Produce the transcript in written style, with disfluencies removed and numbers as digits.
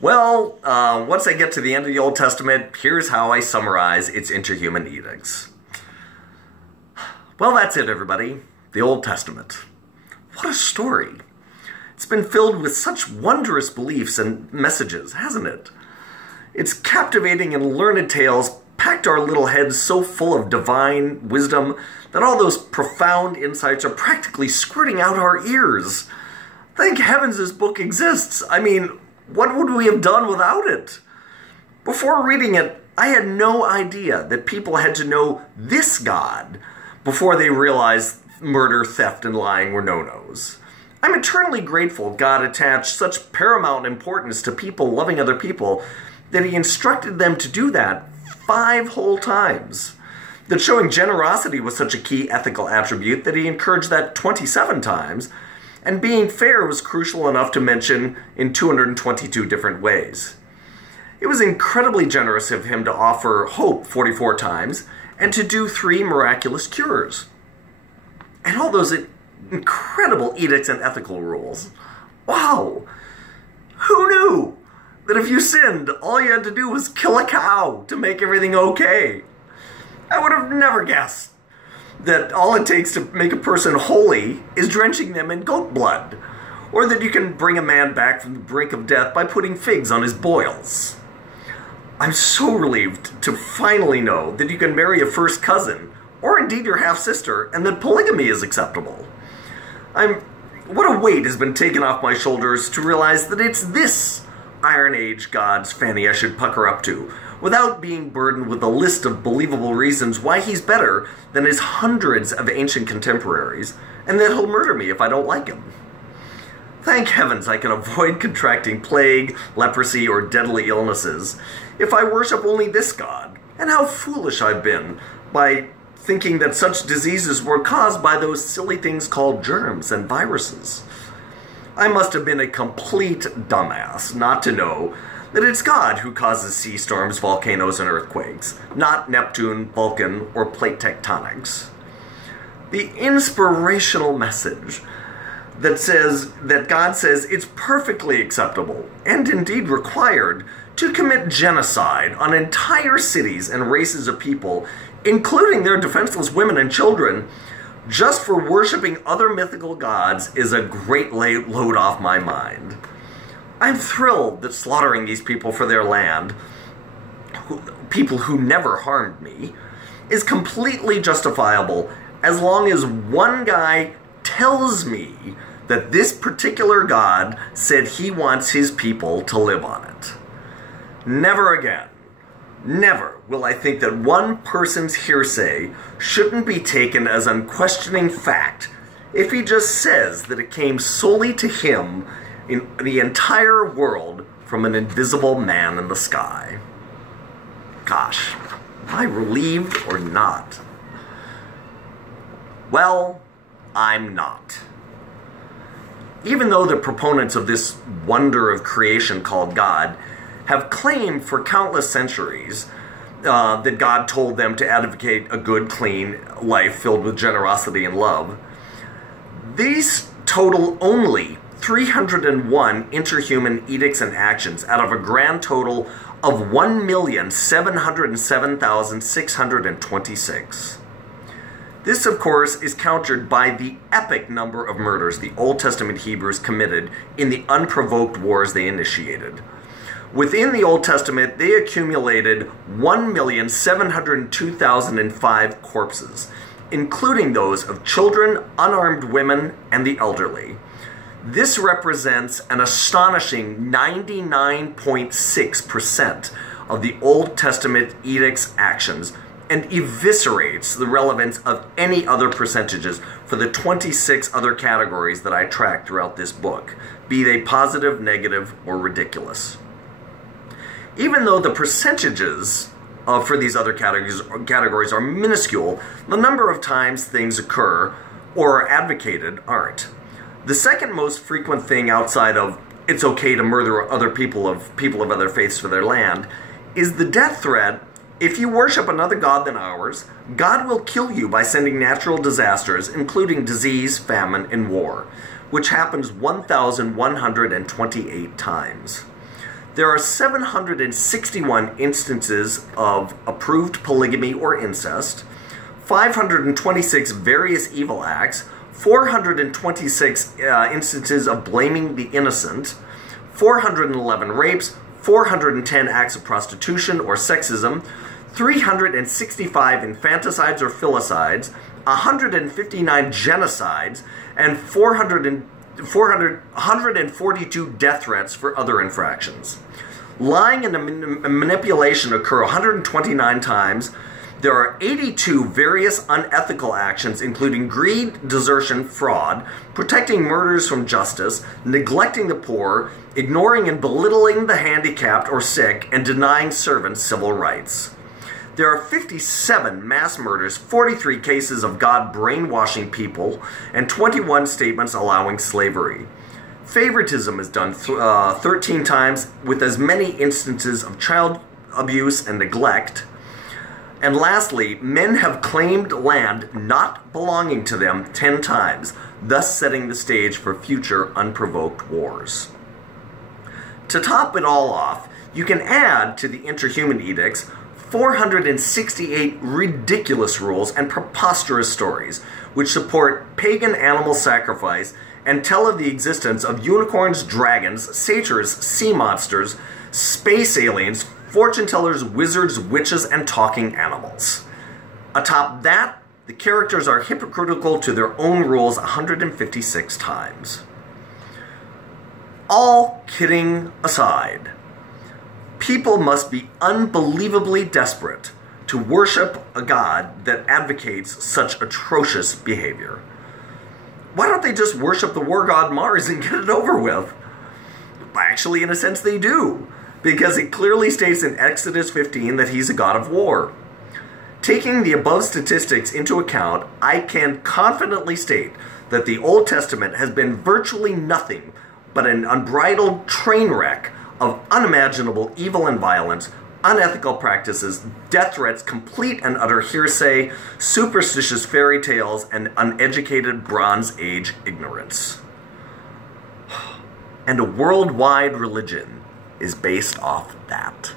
Well, once I get to the end of the Old Testament, here's how I summarize its interhuman edicts. Well, that's it, everybody. The Old Testament. What a story. It's been filled with such wondrous beliefs and messages, hasn't it? Its captivating and learned tales packed our little heads so full of divine wisdom that all those profound insights are practically squirting out our ears. Thank heavens this book exists. I mean, what would we have done without it? Before reading it, I had no idea that people had to know this God before they realized murder, theft, and lying were no-nos. I'm eternally grateful God attached such paramount importance to people loving other people that he instructed them to do that 5 whole times. That showing generosity was such a key ethical attribute that he encouraged that 27 times, and being fair was crucial enough to mention in 222 different ways. It was incredibly generous of him to offer hope 44 times, and to do 3 miraculous cures. And all those incredible edicts and ethical rules. Wow! Who knew that if you sinned, all you had to do was kill a cow to make everything okay? I would have never guessed that all it takes to make a person holy is drenching them in goat blood, or that you can bring a man back from the brink of death by putting figs on his boils. I'm so relieved to finally know that you can marry a first cousin, or indeed your half-sister, and that polygamy is acceptable. What a weight has been taken off my shoulders to realize that it's this Iron Age God's fanny I should pucker up to, without being burdened with a list of believable reasons why he's better than his hundreds of ancient contemporaries, and that he'll murder me if I don't like him. Thank heavens I can avoid contracting plague, leprosy, or deadly illnesses if I worship only this God. And how foolish I've been by thinking that such diseases were caused by those silly things called germs and viruses. I must have been a complete dumbass not to know that it's God who causes sea storms, volcanoes, and earthquakes, not Neptune, Vulcan, or plate tectonics. The inspirational message that God says it's perfectly acceptable, and indeed required, to commit genocide on entire cities and races of people, including their defenseless women and children, just for worshiping other mythical gods is a great load off my mind. I'm thrilled that slaughtering these people for their land, people who never harmed me, is completely justifiable as long as one guy tells me that this particular God said he wants his people to live on it. Never again, never will I think that one person's hearsay shouldn't be taken as unquestioning fact if he just says that it came solely to him in the entire world from an invisible man in the sky. Gosh, am I relieved or not? Well, I'm not. Even though the proponents of this wonder of creation called God have claimed for countless centuries that God told them to advocate a good, clean life filled with generosity and love, these total only 301 interhuman edicts and actions out of a grand total of 1,707,626. This, of course, is countered by the epic number of murders the Old Testament Hebrews committed in the unprovoked wars they initiated. Within the Old Testament, they accumulated 1,702,005 corpses, including those of children, unarmed women, and the elderly. This represents an astonishing 99.6% of the Old Testament edicts actions and eviscerates the relevance of any other percentages for the 26 other categories that I track throughout this book, be they positive, negative, or ridiculous. Even though the percentages for these other categories are minuscule, the number of times things occur or are advocated aren't. The second most frequent thing outside of it's okay to murder other people of other faiths for their land is the death threat. If you worship another god than ours, God will kill you by sending natural disasters, including disease, famine, and war, which happens 1,128 times. There are 761 instances of approved polygamy or incest, 526 various evil acts, 426 instances of blaming the innocent, 411 rapes, 410 acts of prostitution or sexism, 365 infanticides or filicides, 159 genocides, and 142 death threats for other infractions. Lying and manipulation occur 129 times. There are 82 various unethical actions, including greed, desertion, fraud, protecting murderers from justice, neglecting the poor, ignoring and belittling the handicapped or sick, and denying servants civil rights. There are 57 mass murders, 43 cases of God brainwashing people, and 21 statements allowing slavery. Favoritism is done 13 times, with as many instances of child abuse and neglect. And lastly, men have claimed land not belonging to them 10 times, thus setting the stage for future unprovoked wars. To top it all off, you can add to the interhuman edicts 468 ridiculous rules and preposterous stories, which support pagan animal sacrifice and tell of the existence of unicorns, dragons, satyrs, sea monsters, space aliens, fortune tellers, wizards, witches, and talking animals. Atop that, the characters are hypocritical to their own rules 156 times. All kidding aside, people must be unbelievably desperate to worship a god that advocates such atrocious behavior. Why don't they just worship the war god Mars and get it over with? Actually, in a sense, they do, because it clearly states in Exodus 15 that he's a god of war. Taking the above statistics into account, I can confidently state that the Old Testament has been virtually nothing but an unbridled train wreck of unimaginable evil and violence, unethical practices, death threats, complete and utter hearsay, superstitious fairy tales, and uneducated Bronze Age ignorance. And a worldwide religion is based off that.